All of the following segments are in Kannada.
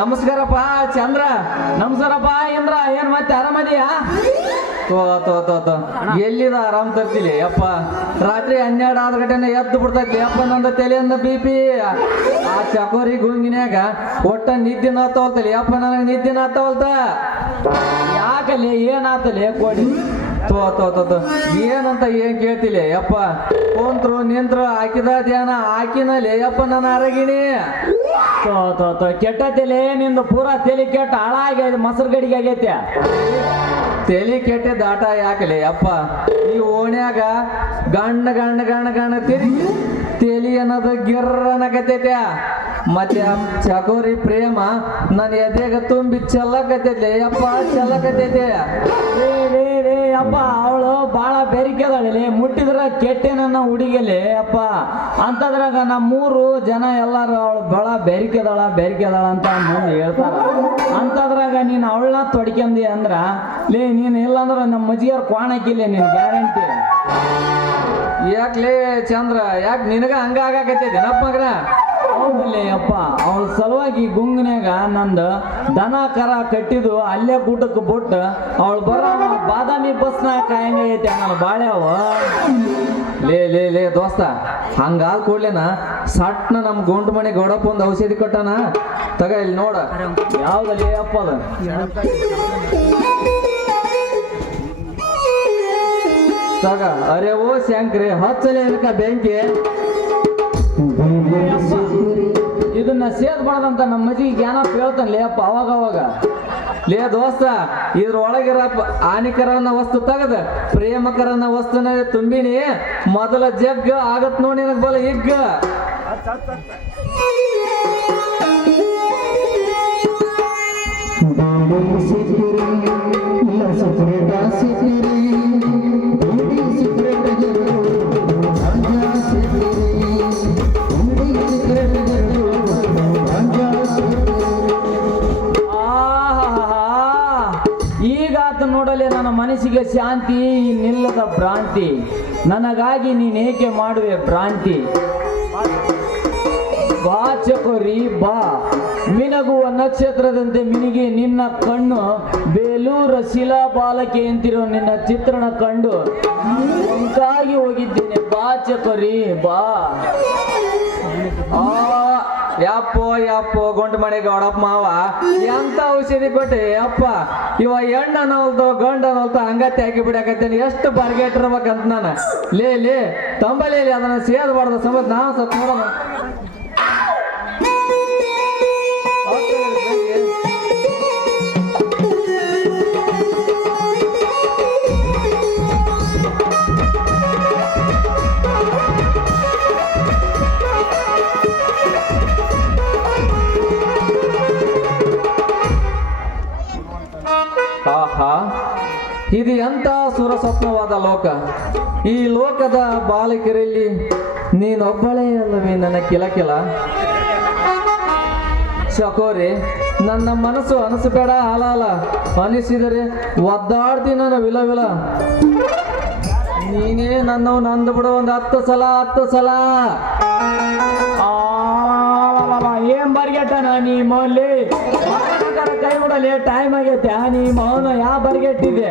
ನಮಸ್ಕಾರಪ್ಪ, ಚಂದ್ರ. ನಮಸ್ಕಾರಪ್ಪ, ಇಂದ್ರ, ಏನ್ ಮತ್ತೆ ಆರಾಮದಿಯಾ? ತೋ ತೋ ತೋ ತೋ. ಎಲ್ಲಿದ ಆರಾಮ್ ತರ್ತಿಲಿ ಅಪ್ಪ ರಾತ್ರಿ ಹನ್ನೆರಡು ಆದ ಗಂಟೆನ ಎದ್ದು ಬಿಡ್ತೈತಿ. ಅಪ್ಪ ನಂದ ತಲೆಯಿಂದ ಬಿ ಪಿ. ಆ ಚಕೋರಿ ಗುಂಗಿನ್ಯಾಗ ಒಟ್ಟ ನಿದ್ದೆ ನಾತವಲ್ತಲಿ ಅಪ್ಪ ನನಗೆ ನಿದ್ದೆ ತೋಲ್ತ. ಯಾಕಲ್ಲಿ ಏನಾತಲಿ? ಕೋಡಿ. ತೋ ತೋ ತೋ ತೋ ಏನಂತ ಏನ್ ಕೇಳ್ತಿಲ್ಲ ಯಪ್ಪ? ಕುಂತ್ರು, ನಿಂತ್ರು, ಹಾಕಿದ ಧ್ಯಾನ, ಹಾಕಿನಲ್ಲಿ, ಯಪ್ಪ ನನ್ನ ಅರಗಿಣಿ. ಕೆಟ್ಟ ತಲೆ, ನಿಂದು ಪೂರಾ ತಲೆ ಕೆಟ್ಟ, ಹಾಳಾಗಿ ಮೊಸರು ಗಡಿಗೆ ಆಗೈತೆ. ತಲೆ ಕೆಟ್ಟ ದಾಟ ಯಾಕಲೆ ಅಪ್ಪ ಈ ಓಣ್ಯಾಗ ಗಂಡ ಗಂಡ ಗಂಡ ಗಂಡ ತಿರುಗಿ ತಲೆ ಅನ್ನೋದು ಗಿರ್ರನಕತೈತೆ ಮತ್ತೆ ಚಕೋರಿ ಪ್ರೇಮ ನನ್ನ ಎದೆಗ ತುಂಬಿ ಚೆಲ್ಲಕತೈತೆ ಅಪ್ಪ ಚೆಲ್ಲಕತೈತೆ ಅಪ್ಪ, ಅವಳು ಅದಳಿ ಮುಟ್ಟಿದ್ರ ಕೆಟ್ಟೆ ನನ್ನ ಹುಡುಗಿಲಿ ಅಪ್ಪ. ಅಂತದ್ರಾಗ ನಮ್ಮ ಮೂರು ಜನ ಎಲ್ಲಾರು ಅವಳು ಬಹಳ ಬೆರಿಕೆದಾಳ ಬೆರಿಕೆದಾಳ ಅಂತ ಹೇಳ್ತಾರ. ಅಂತದ್ರಾಗ ನೀನು ಅವಳನ್ನ ತೊಡ್ಕೊಂಡಿ ಅಂದ್ರ, ಲೇ, ನೀನು ಇಲ್ಲಾಂದ್ರ ನಮ್ಮ ಮಜಿಯವ್ರ ಕ್ವಾಣಕ್ಕಿಲ್ಲ ನೀನು ಗ್ಯಾರಂಟಿ. ಯಾಕ್ಲೇ ಚಂದ್ರ, ಯಾಕೆ ನಿನಗ ಏನಪ್ಪ ಮಗನ? ಹೌದಲ್ಲೇ ಅಪ್ಪ ಅವಳ ಸಲುವಾಗಿ ಗುಂಗನ್ಯಾಗ ನಂದು ದನ ಕರ ಕಟ್ಟಿದ್ದು, ಅಲ್ಲೇ ಗುಡ್ಡಕ್ಕೆ ಬಿಟ್ಟು ಅವಳು ಬರೋ ಬಾದಾಮಿ ಬಸ್ನ ಕಾಯಂಗೈತೆ ನನ್ನ ಬಾಳ್ಯಾವ ಲೇ ಲೇ ಲೇ ದೋಸ್ತ, ಹಂಗಾದ ಕೂಡ್ಲೇನ ಸಟ್ನ ನಮ್ಮ ಗುಂಡು ಮನೆ ಗೌಡಪ್ಪ ಒಂದು ಔಷಧಿ ಕೊಟ್ಟಾನ? ತಗ ಇಲ್ಲಿ ನೋಡ. ಲೇ ಅಪ್ಪ ಅದು? ತಗ, ಅರೆ ಓ ಶಂಕ್ರೆ, ಹಚ್ಚಲೇ ಇರ್ಕ ಬೆಂಕಿ. ಇದನ್ನ ಸೇದ್ಬಾರ್ದಂತ ನಮ್ಮ ಮಜಿಗೆ ಜ್ಞಾನ ಹೇಳ್ತಾನೆ ಲೇಪ್ಪ ಅವಾಗ ಅವಾಗ ಲೇ ದೋಸ್ತ, ಇದ್ರೊಳಗಿರ ಹಾನಿಕರನ ವಸ್ತು ತಗದ ಪ್ರೇಮಕರನ ವಸ್ತುನ ತುಂಬಿನಿ, ಮೊದಲ ಜಗ್ಗ ಆಗತ್ ನೋಡಿ ನನಗೆ ಬಲ ಇಗ್ಗ ಆಹಾಹಾಹಾ. ಮನಸ್ಸಿಗೆ ಶಾಂತಿ, ನಿಲ್ಲದ ಭ್ರಾಂತಿ. ನನಗಾಗಿ ನೀನೇಕೆ ಮಾಡುವೆ ಭ್ರಾಂತಿ? ಬಾ ಚಕೋರಿ, ಬಾ. ಮಿನಗುವ ನಕ್ಷತ್ರದಂತೆ ಮಿನಿಗೆ ನಿನ್ನ ಕಣ್ಣು, ಬೇಲೂರ ಶಿಲಾ ಬಾಲಕೆ ಅಂತಿರೋ ನಿನ್ನ ಚಿತ್ರಣ ಕಂಡು ಮಂಕಾಗಿ ಹೋಗಿದ್ದೇನೆ. ಬಾ ಚಕೋರಿ, ಬಾ. ಯಪ್ಪೋ ಯಪ್ಪೋ ಗುಂಟ ಮನೆ ಗೌಡಪ್ಪ ಮಾವ, ಎಂತ ಔಷಧಿ ಕೊಟ್ಟೆ? ಅಪ್ಪ ಇವ ಹೆಣ್ಣ ಅನ್ನೋಲ್ದು ಗಂಡ ಅನ್ನೋಲ್ದು ಹಂಗತ್ತೆ ಹಾಕಿ ಬಿಡಕತ್ತೇನೆ. ಎಷ್ಟು ಬರ್ಗೆಟ್ಟಿರ್ಬೇಕಂತ ನಾನು. ಲೇ ಲೇ ತಂಬಲಿ ಅದನ್ನ ಸೇದಬಾರ್ದು. ಸಮೇತ ನಾನು ಸ್ವಲ್ಪ ನೋಡೋಣ ಆಹಾ ಇದು ಎಂತ ಸುರಸ್ವಪ್ನವಾದ ಲೋಕ. ಈ ಲೋಕದ ಬಾಲಕಿರಲ್ಲಿ ನೀನೊಬ್ಬಳೇ ಅಲ್ಲವೇ ನನ್ನ ಕಿಲಕಿಲ. ಚಕೋರಿ ನನ್ನ ಮನಸ್ಸು ಅನಿಸಬೇಡ ಹಾಲಾಲ. ಅನಿಸಿದರೆ ಒದ್ದಾಡ್ತಿ ನನ್ನ ವಿಲ ವಿಲ ನೀನೇ ನನ್ನ ನಂದು ಬಿಡು ಒಂದು ಹತ್ತು ಸಲ ಹತ್ತು ಸಲ. ಏನ್ ಬರ್ಗೆಟ್ಟನ ನೀ ಮೌಲಿ ಕೈ ಬಿಡಲಿ ಟೈಮ್ ಆಗೈತೆ ನೀ ಮೌನ ಯಾವ ಬರ್ಗೆಟ್ಟಿದೆ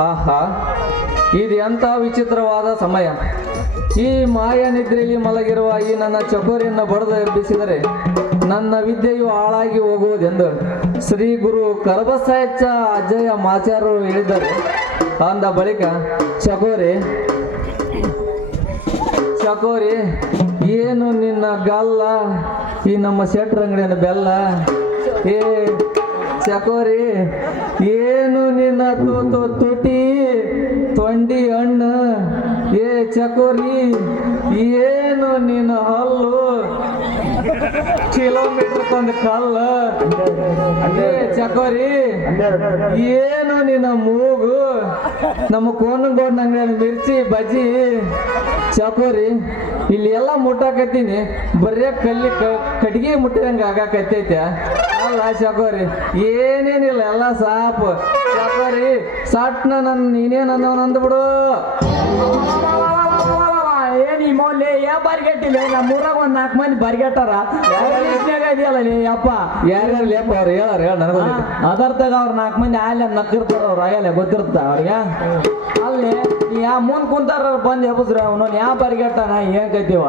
ಆಹಾ. ಇದು ಎಂಥ ವಿಚಿತ್ರವಾದ ಸಮಯ. ಈ ಮಾಯ ನಿದ್ರೆಯಲ್ಲಿ ಮಲಗಿರುವ ಈ ನನ್ನ ಚಕೋರಿಯನ್ನು ಬಡಿದು ಎಬ್ಬಿಸಿದರೆ ನನ್ನ ವಿದ್ಯೆಯು ಹಾಳಾಗಿ ಹೋಗುವುದೆಂದು ಶ್ರೀ ಗುರು ಕರಬಸಾಯಚ್ಚ ಅಜಯ ಮಾಚಾರರು ಹೇಳಿದ್ದಾರೆ. ಅಂದ ಬಳಿಕ, ಚಕೋರಿ ಚಕೋರಿ, ಏನು ನಿನ್ನ ಗಲ್ಲ? ಈ ನಮ್ಮ ಶೆಟ್ರ ಅಂಗಡಿಯ ಬೆಲ್ಲ. ಏ ಚಕೋರಿ ಏನು ನಿನ್ನ ತೂತು ತುಟಿ? ತೊಂಡಿ ಹಣ್ಣು. ಏ ಚಕೋರಿ ಏನು ನಿನ್ನ ಹಲ್ಲು? ಕಿಲೋಮೀಟರ್ ತಂದ ಕಲ್ಲ. ಚಕೋರಿ, ಏನು ನಿನ್ನ ಮೂಗು? ನಮ್ಮ ಕೋನಗೋಡ್ ಅಂಗಡಿಯ ಮಿರ್ಚಿ, ಬಜ್ಜಿ. ಚಕೋರಿ ಇಲ್ಲಿ ಎಲ್ಲ ಮುಟ್ಟಾಕತ್ತೀನಿ. ಬರೇ ಕಲ್ಲಿ ಕಟ್ಗಿ ಮುಟ್ಟಿದಂಗ ಆಗಾಕತ್ತೈತೆ. ಅಲ್ಲ ಚಕೋರಿ, ಏನೇನಿಲ್ಲ, ಎಲ್ಲ ಸಾಪ್. ಚಕೋರಿ, ಸಟ್ನ ನನ್ ನೀನೇ ನನ್ನ ಅಂದ್ಬಿಡು ಏನ್ ಈ ಮೌಲ್ಯ ಯಾ ಬರ್ಗೆಟ್ಟಿಲ್ಲ ನಮ್ಮ ಊರಾಗ ಒಂದ್ ನಾಲ್ಕು ಮಂದಿ ಬರ್ಗೆಟ್ಟಾರ. ಅದರ್ಥಾಗ ಇದೆಯಲ್ಲ ನೀ ಯಾರ್ಯಾರು ಲೇಪ ಅವ್ರು? ಹೇಳಾರ ಹೇಳ ನನಗೂ ಅವ್ರ ನಾಲ್ಕು ಮಂದಿ ಆಲೆ ನಕ್ಕಿರ್ತಾರ ಅವ್ರ ಆಗಲ್ಲ ಗೊತ್ತಿರ್ತ ಅವ್ರಿಗೆ? ಅಲ್ಲಿ ಯಾ ಮುಂದ್ ಕುಂತಾರ ಬಂದ್ ಎಬ್ಸ್ರ ಅವನು ಯಾ ಬರ್ಗೆಟ್ಟಾನ ಏನ್ ಕೈತೀವ?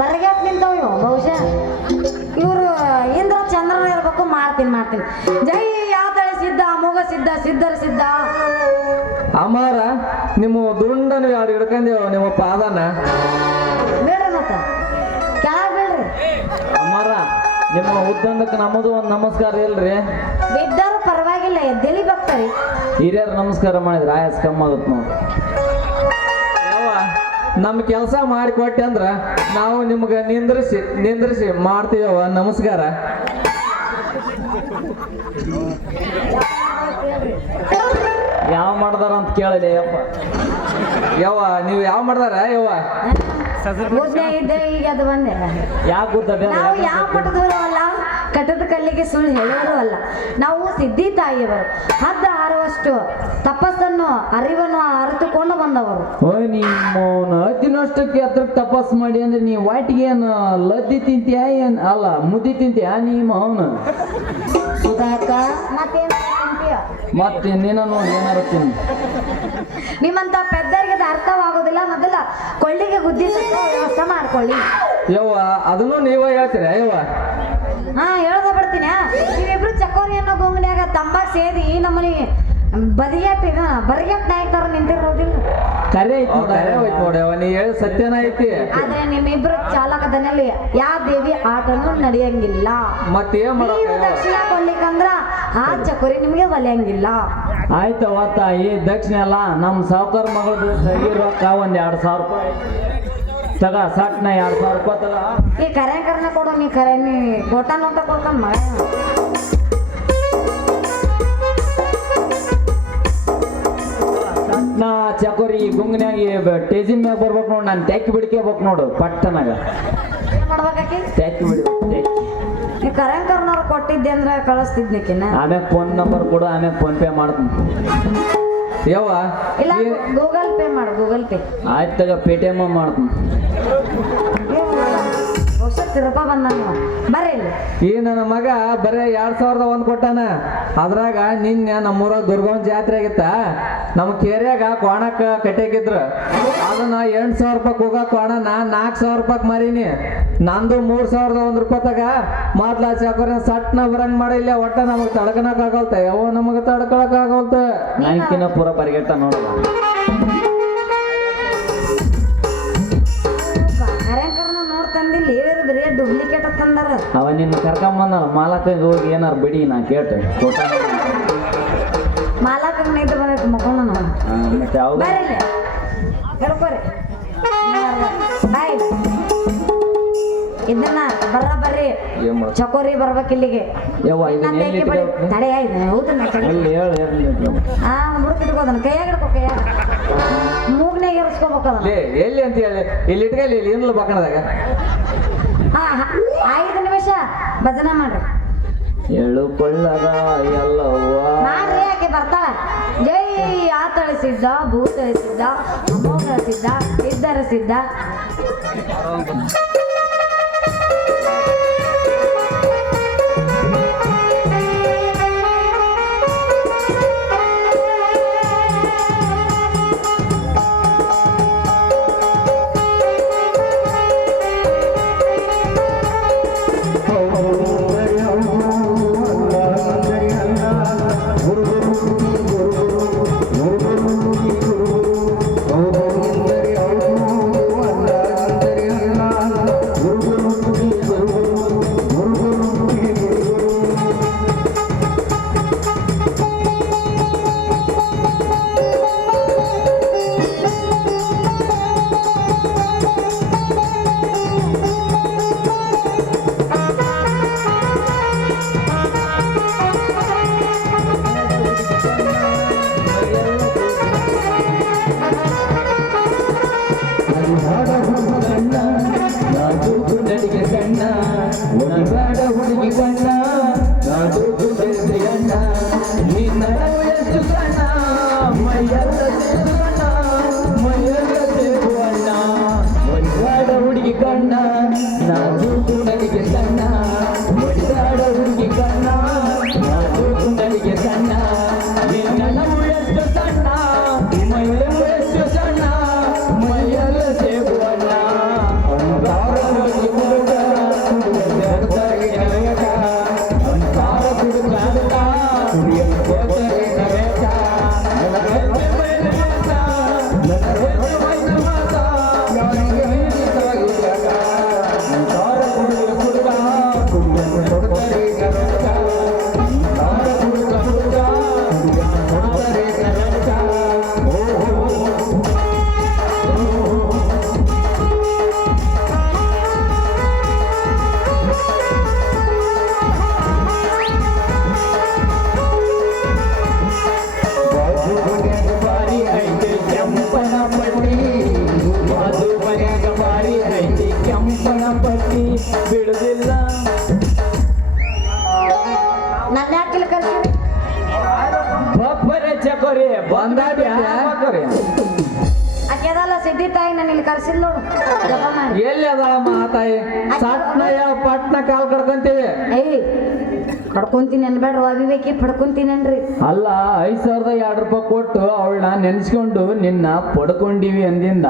ಗಣಸರ ನಿಂತವ ಇವು ಬಹುಶಃ. ಇವರು ಇಂದ್ರ ಚಂದ್ರನ ಇರ್ಬೇಕು ಮಾಡ್ತೀನಿ ಮಾಡ್ತೀನಿ. ಜೈ ಯಾತಳೆ ಸಿದ್ಧ ಅಮೋಘ ಸಿದ್ಧ ಸಿದ್ಧರ ಸಿದ್ಧ? ಅಮಾರ ನಿಮ್ಮ ದುರುಂಡನ ಯಾರು ಹಿಡ್ಕೊಂಡೇವ ನಿಮ್ಮ ಪಾದನ? ಬೇಡ್ರಿ ಮತ್ತ. ಕೆಳಗ್ ಬೀಳ್ರಿ ಅಮಾರ ನಿಮ್ಮ ಉದ್ದಂಡಕ್ಕೆ ನಮ್ಮದು ಒಂದು ನಮಸ್ಕಾರ ಇಲ್ರಿ? ಬಿದ್ದರು ಪರವಾಗಿಲ್ಲ ಎದ್ದೇಳಿ ಬರ್ತಾರೆ ಹಿರಿಯರು ನಮಸ್ಕಾರ ಮಾಡಿದ್ರೆ ಆಯಸ್ ಕಮ್ಮಿ ಆಗುತ್ತೆ ನೋಡಿ ನಮ್ಮ ಕೆಲಸ ಮಾಡಿಕೊಟ್ಟೆ ಅಂದ್ರೆ ನಾವು ನಿಮ್ಗೆ ನಿಂದ್ರಿಸಿ ನಿಂದ್ರಿಸಿ ಮಾಡ್ತೀವವ ನಮಸ್ಕಾರ. ಯಾವ ಮಾಡ್ದಾರ ಅಂತ ಕೇಳಲಿ ಯಪ್ಪ ಯವ್ವ ನೀವು ಯಾವ ಮಾಡ್ದಾರ ಯವ್ವ? ಯಾಕೆ ಗೊತ್ತ ಕಟ್ಟದ ಕಲ್ಲಿಗೆ ಸುಳ್ಳು ಹೇಳೋದು ಅಲ್ಲ. ನಾವು ಸಿದ್ಧಿ ತಾಯಿಯವರು. ಹದ್ದ ಹಾರುವಷ್ಟು ತಪಸ್ಸನ್ನು ಅರಿವನ್ನು ಅರಿತುಕೊಂಡು ಬಂದವರು. ಓಯ್ ನಿಮ್ಮ ಹತ್ತಿನಷ್ಟಕ್ಕೆ ಹತ್ರ ತಪಾಸ್ ಮಾಡಿ ಅಂದ್ರೆ ನೀ ವಾಟಿಗೆ ಏನು ಲದ್ದಿ ತಿಂತೀಯ ಏನ್? ಅಲ್ಲ ಮುದ್ದಿ ತಿಂತೀಯ ನಿಮ್ಮ ಅವನು ಸುಧಾಕ? ಮತ್ತೆ ನೀನು ನೋಡಿ ಏನಾರು ತಿನ್ನು. ನಿಮ್ಮಂತ ಪೆದ್ದರಿಗೆ ಅದು ಅರ್ಥವಾಗೋದಿಲ್ಲ ಮೊದಲ ಕೊಳ್ಳಿಗೆ ಗುದ್ದಿ ವ್ಯವಸ್ಥೆ ಮಾಡ್ಕೊಳ್ಳಿ. ಯವ್ವ ಅದನ್ನು ನೀವೇ ಹೇಳ್ತೀರಾ ಯವ್ವ? ಹಾ ಹೇಳ್ದ ಬಿಡ್ತೀನಿ ಆ. ನೀವಿಬ್ರು ಚಕೋರಿ ಅನ್ನೋ ಗೊಂಗಲಿಯಾಗ ತಂಬಾಕ್ ಸೇರಿ ಈ ನಮ್ಮನಿ ಬದಿಗೆಟ್ ಇದ ಬರಿಗೆಟ್ ನಾಯಕ್ ತರ ನಿಂತಿರೋದಿಲ್ಲ. ಕರೆ ಐತಿ ನೋಡ ಕರೆ ಐತಿ ನೀ ಹೇಳಿ ಸತ್ಯನ ಐತಿ. ಆದ್ರೆ ನಿಮ್ಮಿಬ್ರು ಚಾಲಕದಲ್ಲಿ ಯಾವ ದೇವಿ ಆಟನೂ ನಡೆಯಂಗಿಲ್ಲ. ಮತ್ತೆ ನೀವು ದಕ್ಷಿಣ ಕೊಡ್ಲಿಕ್ಕಂದ್ರ ಆ ಚಕೋರಿ ನಿಮ್ಗೆ ಒಲೆಯಂಗಿಲ್ಲ. ಆಯ್ತವ ತಾಯಿ ದಕ್ಷಿಣ ಅಲ್ಲ ನಮ್ಮ ಸಾವುಕಾರ ಮಗಳದು ಸಗಿ ರೊಕ್ಕ ಒಂದ್ ಎರಡ್ ಸಾವಿರ ರೂಪಾಯಿ. ತಗ ಸಾಕ್ನ ಎರಡು ಸಾವಿರ ರೂಪಾಯಿ ತಗ. ಈ ಕರೆ ಕರ್ನ ಕೊಡು ನೀ ಕರೆ ನೀ ಗೋಟ ನೋಟ ಕೊಡ್ಕಮ್ಮ ಚಕೋರಿ ಗುಂಗನ್ಯಾಗಿ ಟೇಜಿನ್ ಮ್ಯಾಗ ಬರ್ಬೇಕು ನೋಡು ನಾನು ತೆಕ್ಕಿ ಬಿಡ್ಕೇಬೇಕು ನೋಡು ಪಟ್ಟನಾಗ ಮಾಡ್ಬೇಕಾಕಿ ತೆಕ್ಕಿ ಬಿಡ್ಬೇಕು ತೆಕ್ಕಿ ಕರೆಂಕರ್ನವ್ರು ಕರೆ ಕರ್ನವ್ರು ಕೊಟ್ಟಿದ್ದೆ ಅಂದ್ರೆ ಕಳಿಸ್ತಿದ್ನಿಕಿನ ಆಮ್ಯಾಗ ಫೋನ್ ನಂಬರ್ ಕೊಡು ಆಮೇಲೆ ಫೋನ್ ಪೇ ಮಾಡ್ತೀನಿ ಯವ್ವ ಇಲ್ಲ ಗೂಗಲ್ ಪೇ ಮಾಡು ಗೂಗಲ್ ಪೇ. ಆಯ್ತು ತಗ ಪೇಟಿಎಮ್ ಮಾಡ್ತೀನಿ ತಿರುಪ ಇಲ್ಲಿ ನನ್ನ ಮಗ, ಬರೇ ಎರಡ್ ಸಾವಿರದ ಒಂದ್ ಕೊಟ್ಟಾನ. ಅದ್ರಾಗ ನಿನ್ನೆ ನಮ್ಮೂರ ದುರ್ಗವನ್ ಜಾತ್ರೆ ಆಗಿತ್ತ? ನಮ್ಮ ಕೇರಿಯಾಗ ಕೋಣಕ್ಕ ಕಟ್ಟಾಕಿದ್ರು ಅದನ್ನ ಎಂಟ್ ಸಾವಿರ ರೂಪಾಯಿ ಹೋಗ ಕೋಣ ನಾಲ್ಕು ಸಾವಿರ ರೂಪಾಯಿ ಮಾರೀನಿ. ನಂದು ಮೂರ್ ಸಾವಿರದ ಒಂದ್ ರೂಪಾಯಿ ತಗ. ಮೊದ್ಲ ಚಾಕೋರ ಸಟ್ನ ಬರಂಗ್ ಮಾಡಿಲ್ಲ ಒಟ್ಟ ನಮಗ್ ತಡ್ಕನಕ್ ಆಗಲ್ತ ಯಾವ ನಮಗ ತಡ್ಕೊಳಕ್ ಆಗಲ್ತ ಪೂರಾ ಪೂರ ಪರಿಗೆಟ್ಟ ನೋಡಲ್ಲ ಅವ ನಿನ್ನ ಕರ್ಕೊಂಬಂದ ಮಾಲಕಂಗೆ ಹೋಗಿ ಏನಾರು ಬಿಡಿ ನಾ ಕೇಳ್ತೆ. ಬಂದೈತೆ ಮತ್ತೆ ಬರ್ರಿ ಇಲ್ಲಿ. ಹೇಳ್ಕೊರಿ ಬಾಯ್. ಇದನ್ನ ಬರ್ರ ಬರ್ರಿ. ಏನ್ ಮಾಡ್ತ ಚಕೋರಿ ಬರ್ಬೇಕು ಇಲ್ಲಿಗೆ. ಯವ್ವ ಇದನ್ನ ನಾ ಎಲ್ಲಿ ತೆಗಿ ಬಡಿ ಇಟ್ಕೊ- ತಡೆ ಆಯ್ತು ಹೌದು ನಾ ತಡಿ. ಎಲ್ಲಿ ಹೇಳು ಎಲ್ಲಿ? ಆ ಹುಡುಕ್ ಇಟ್ಕೋದನ್ನ ಕೈಯಾಗ ಹಿಡ್ಕೊ ಕೈಯಾಗ. ಮೂಗ್ನಾಗ ಅದನ್ನ ಲೇ ಎಲ್ಲಿ ಅಂತ ಹೇಳಿ. ಇಲ್ಲಿ ಇಟ್ಕೊಳ್ಳಿ ಇಲ್ಲಿ ಇಂದ್ಲು ಬಕ್ಕಣದಾಗ ಹಾ ಹಾ. ಐದು ನಿಮಿಷ ಭಜನೆ ಮಾಡ್ರಿ. ಎಳು ಕೊಳ್ಳದ ಎಲ್ಲವ್ವ. ಮಾಡ್ರಿ ಯಾಕೆ ಬರ್ತಾಳ? ಜೈ ಆತಳಿಸಿದ್ದ ಭೂತಳಿಸಿದ್ದ ಅಮೋಘಳಿಸಿದ್ದ ಸಿದ್ಧರಿಸಿದ್ದ 人生。ಚಕೋರಿ ಕೊರಿ ಆಕೆದಲ್ಲ ಸಿದ್ಧಿ ತಾಯಿ ನಾನು ಇಲ್ಲಿ ಕರ್ಸಿಲ್ಲ ನೋಡು. ಜಪ ಮಾಡಿ. ಎಲ್ಲಿ ಅದ ಮಾತಾಯಿ ಸಟ್ನಯ್ಯ ಪಟ್ನ ಕಾಲ್ ಕಡ್ಕೊಂತೀವಿ. ಏಯ್ ಕಡ್ಕೊಂತೀನಿ ಅನ್ಬೇಡ್ರಿ ಅವಿವೇಕಿ ಪಡ್ಕೊಂತೀನಿ ಅನ್ರಿ ಅಲ್ಲ ಐದ್ ಸಾವಿರದ ಎರಡು ರೂಪಾಯಿ ಕೊಟ್ಟು ಅವಳನ್ನ ನೆನ್ಸ್ಕೊಂಡು ನಿನ್ನ ಪಡ್ಕೊಂಡಿವಿ ಅಂದಿಂದ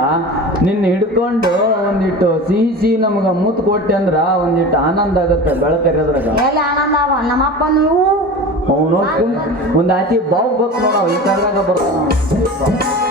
ನಿನ್ನ ಹಿಡ್ಕೊಂಡು ಒಂದಿಟ್ಟು ಸಿಹಿ ಸಿಹಿ ನಮ್ಗ ಮುತ್ತು ಕೊಟ್ಟೆ ಅಂದ್ರ ಒಂದಿಟ್ಟು ಆನಂದ ಆಗತ್ತೆ ಬೆಳಕರಿಯೋದ್ರಾಗ ಎಲ್ಲ ಆನಂದ ಅವ? ನಮ್ಮಪ್ಪ ನೀವು ಅವನು ಒಂದು ಆತಿ ಬಾವು ಬಕ್ ನೋಡವ ಈ ಕರ್ನಾಗ ಬರ್ತಾನ.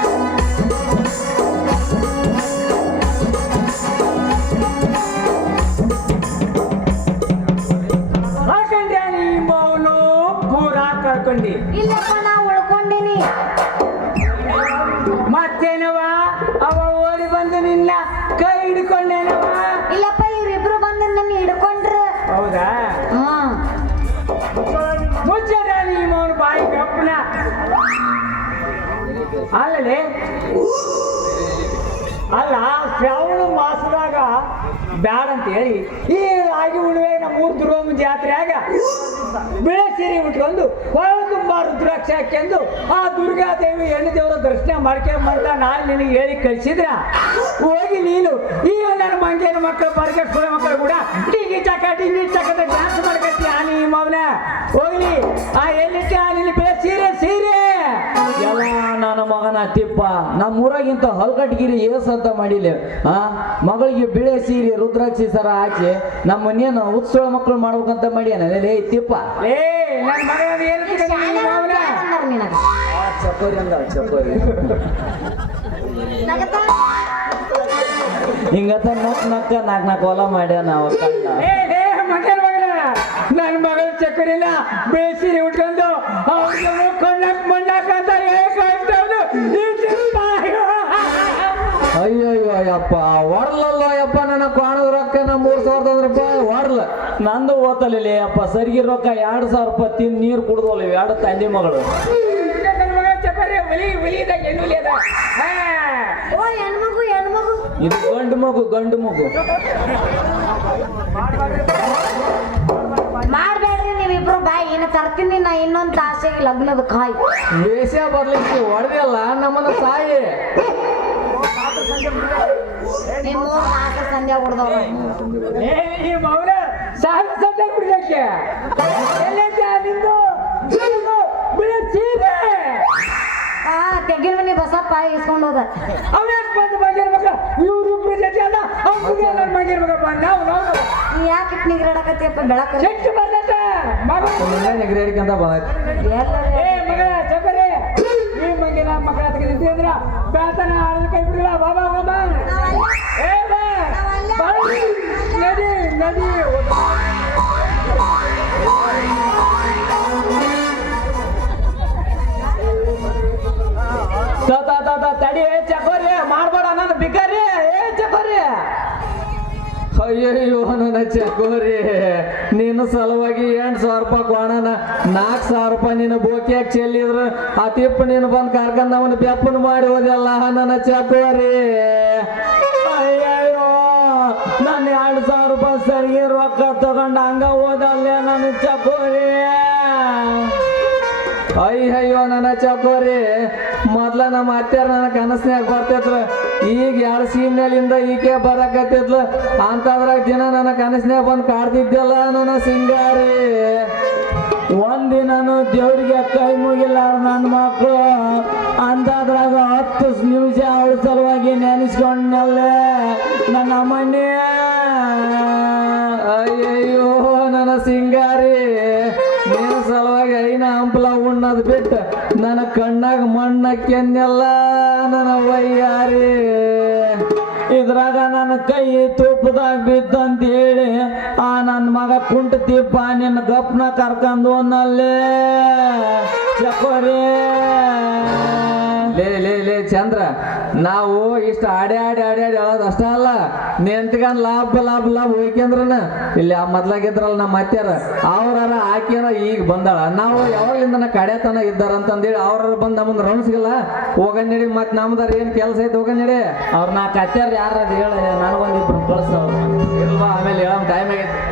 ಅಲ್ಲ, ಶ್ರಾವಣ ಮಾಸದಾಗ ಬ್ಯಾಡ ಅಂತ ಹೇಳಿ, ಈ ಆಗಿ ಉಳುವೆ ನಮ್ಮ ಊರು ದುರ್ಗಮ್ಮ ಜಾತ್ರೆಯಾಗ ಬಿಳೆ ಸೀರೆ ಉಟ್ಕೊಂಡು ಹೊಳ ತುಂಬ ರುದ್ರಾಕ್ಷ ಹಾಕ್ಯಂದು ಆ ದುರ್ಗಾದೇವಿ ಹೆಣ್ಣು ದೇವರ ದರ್ಶನ ಮಾಡ್ಕೊಂಬಂತ ನಾನು ನಿನಗೆ ಹೇಳಿ ಕಳಿಸಿದ್ರ? ಹೋಗಿ ನೀನು. ಈ ನನ್ನ ಮಂಗೇನ ಮಕ್ಕಳು ಬರ್ಗೆಟ್ ಕೊಡೋ ಮಕ್ಕಳು ಕೂಡ ಟಿಗಿ ಚಕ, ಟಿಗಿ ಚಕದ ಡ್ಯಾನ್ಸ್ ಮಾಡ್ಕತ್ತಿ. ಆ ನೀ ಅವನ ಹೋಗ್ಲಿ. ಆ ಎಲ್ಲಿಟ್ಟೆ ಆ ನಿನ್ನ ಬಿಳೆ ಸೀರೆ ಸೀರೆ ಎಲ್ಲ ಮಗನ ತಿಪ್ಪ ನಮ್ಮ ಊರಾಗಿಂತ ಹೊಲ್ಕಟ್ಗಿರಿ ಏಸ್ ಅಂತ ಮಾಡಿಲ್ಲ. ಆ ಮಗಳಿಗೆ ಬಿಳೆ ಸೀರೆ ರುದ್ರಾಕ್ಷಿ ಸರ ಹಾಕಿ ನಮ್ಮ ಮನೆಯನ್ನು ಉತ್ಸವ ಮಕ್ಕಳು ಮಾಡ್ಬೇಕಂತ ಮಾಡ್ಯಾನ. ಲೇ ತಿಪ್ಪ. ಏ ನನ್ನ ಮಗನ ಏನು ನಿಮ್ಮ ಅವನ ಅಂದಾರ ನಿನಗ? ಚಕೋರಿ ಅಂದ ಚಕೋರಿ ನಗತಾ? ಹಿಂಗತ ನಕ್ ನಕ್ಕ ನಾಕ್ ನಾಕ್ ಹೊಲ ಮಾಡ್ಯಾನ ಅವ ಮಗನ ನನ್ನ ಮಗಳು ಚಕ್ಕರಿಲ್ಲ ಬೇಸಿರಿ ಉಟ್ಕೊಂಡು ಅವ್ರಿಗೆ ಕೊಂಡಾಕ್ ಮಂಡಾಕ್ ಅಂತ ಯಪ್ಪ ಹೊರಲಲ್ಲ ಯಪ್ಪ ನನ್ನ ಕಾಣದ ರೊಕ್ಕ ನಮ್ಮ ಮೂರ್ ಸಾವಿರದ ರೂಪಾಯಿ ಒಡ್ಲ ನಂದು ಓತಲಿಲ್ಲ ಅಪ್ಪ ಸರಿಗೆ ರೊಕ್ಕ ಎರಡು ಸಾವಿರ ರೂಪಾಯಿ ತಿಂದು ನೀರು ಕುಡ್ದೋಲ್ ಎರಡು ತಂದೆ ಮಗಳು. ಇದು ಗಂಡು ಮಗು ಗಂಡು ಮಗು. ಮಾಡ್ಬೇಡ್ರಿ ನೀವಿಬ್ರು ಬಾಯ್ ಇನ್ನು ತರ್ತೀನಿ ನಾ ಇನ್ನೊಂದು ತಾಸಿಗೆ ಲಗ್ನದ ಕಾಯಿ. ವೇಷ ಬರ್ಲಿಕ್ಕೆ ಹೊಡೆದಲ್ಲ ನಮ್ಮನ್ನ ಸಾಯಿ ನಾಲ್ಕು ಸಂಧ್ಯಾ ಹೊಡೆದವ್ರ ಈ ಮೌನ ಸದ್ಯ ಕುಡಿಯಕ್ಕೆ ನಿಂದು ಮನಿ ಬಸಪ್ಪ ಇಸ್ಕೊಂಡು ಹೋದ ಅವ್ಯಾಕ್ ಬಂದು ಮಗಿರ್ಬೇಕ ಇವ್ರು ಇಬ್ರು ಜೊತೆ ಅಲ್ಲ ಅವ್ರಿಗೆ ಎಲ್ಲರೂ ಮಗಿರ್ಬೇಕಪ್ಪ ನಾವು ನಾವು ಯಾಕೆ ನಿಗ್ರಾಡಕತ್ತಿಯಪ್ಪ ಬೆಳಕ ಚೆಕ್ ಬಂದೈತೆ ಮಗ ಚಕರೆ ಈ ಮಂಗಿನ ಮಕ್ಕಳ ತೆಗೆದಿದ್ದೆ ಅಂದ್ರ ಬೇತನ ಆಳದ ಕೈ ಬಿಡಲ್ಲ ಬಾಬಾ ಬಾಬಾ ಏ ಬಾ ಬಾ. ನದಿ ಅಯ್ಯಯ್ಯೋ ನನ್ನ ಚಕೋರಿ. ನಿನ್ನ ಸಲುವಾಗಿ ಎಂಟು ಸಾವಿರ ರೂಪಾಯಿ ಕೊಣನ ನಾಲ್ಕು ಸಾವಿರ ರೂಪಾಯಿ ನಿನ್ನ ಬೋಕಿಯಾಗ ಚೆಲ್ಲಿದ್ರು. ಆ ತಿಪ್ಪ ನೀನು ಬಂದು ಕರ್ಕೊಂಡ್ ಬೆಪ್ಪನ್ ಮಾಡಿ ಹೋದಲ್ಲ ನನ್ನ ಚಕೋರಿ. ಅಯ್ಯಯ್ಯೋ, ನನ್ನ ಎರಡು ಸಾವಿರ ರೂಪಾಯಿ ಸರಿಗೆ ರೊಕ್ಕ ತಗೊಂಡು ಹಂಗ ಹೋದಲ್ಲೇ ನನ್ನ ಚಕೋರಿ. ಅಯ್ಯಯ್ಯೋ, ನನ್ನ ಚಕೋರಿ. ಮೊದ್ಲ ನಮ್ಮ ಅತ್ಯಾರ ನನ್ನ ಕನಸ್ನ್ಯಾಗ ಬರ್ತಿದ್ರ ಈಗ ಎರಡು ಸೀಮ್ನಲ್ಲಿಂದ ಈಕೆ ಬರಕತ್ತಿದ್ಲು. ಅಂತದ್ರಾಗ ದಿನ ನನ್ನ ಕನಸ್ನ್ಯಾಗ ಬಂದು ಕಾಡ್ತಿದ್ದಲ್ಲ ನನ್ನ ಸಿಂಗಾರಿ. ಒಂದಿನನು ದೇವ್ರಿಗೆ ಕೈ ಮುಗಿಲ್ಲ ನನ್ನ ಮಕ್ಕಳು ಅಂತದ್ರಾಗ ಹತ್ತು ನಿಮಿಷ ಅವಳ ಸಲುವಾಗಿ ನೆನೆಸ್ಕೊಂಡಲ್ಲೇ ನನ್ನ ಕಣ್ಣಾಗ ಮಣ್ಣಕ್ಕೆನ್ನೆಲ್ಲ ನನ್ನ ವೈಯಾರಿ. ಇದ್ರಾಗ ನನ್ನ ಕೈ ತುಪ್ಪದಾಗ ಬಿದ್ದಂತ ಹೇಳಿ ಆ ನನ್ನ ಮಗ ಕುಂಟತಿಪ್ಪ, ನಿನ್ನ ಗಪ್ನ ಕರ್ಕೊಂಡು ಅನ್ನಲ್ಲೇ. ಚಕೋರಿ ಲೇ ಲೇ ಲೇ, ಚಂದ್ರ. ನಾವು ಇಷ್ಟು ಆಡಿ ಆಡಿ ಆಡಿ ಆಡಿ ಹೇಳೋದು ಅಷ್ಟ ಅಲ್ಲ. ನಿಂತ್ಕೊಂಡ್ ಲಾಭ ಲಾಭ ಲಾಭ ಹೋಯ್ಕೆಂದ್ರನ ಇಲ್ಲಿ ಆ ಮೊದ್ಲಾಗಿದ್ರಲ್ಲ ನಮ್ಮ ಅತ್ಯಾರ ಅವ್ರಾರ ಆಕಿಯರ ಈಗ ಬಂದಾಳ. ನಾವು ಯಾವಾಗ್ಲಿಂದ ಕಡೆತನ ಇದ್ದಾರ ಅಂತಂದೇಳಿ ಅವ್ರ ಬಂದು ನಮ್ಮನ್ನ ರೌಣ್ಸ್ಗಿಲ್ಲ ಹೋಗನ್ ನಡಿ, ಮತ್ತೆ ನಮ್ದಾರ ಏನ್ ಕೆಲಸ ಐತೆ ಹೋಗ ನಡಿ. ಅವ್ರ ನಾ ಕತ್ಯಾರ ಯಾರ ಹೇಳ, ನನಗೊಂದಿಬ್ರು ಇಲ್ವಾ, ಆಮೇಲೆ ಹೇಳಮ್ ಟೈಮ್ ಆಗೈತೆ.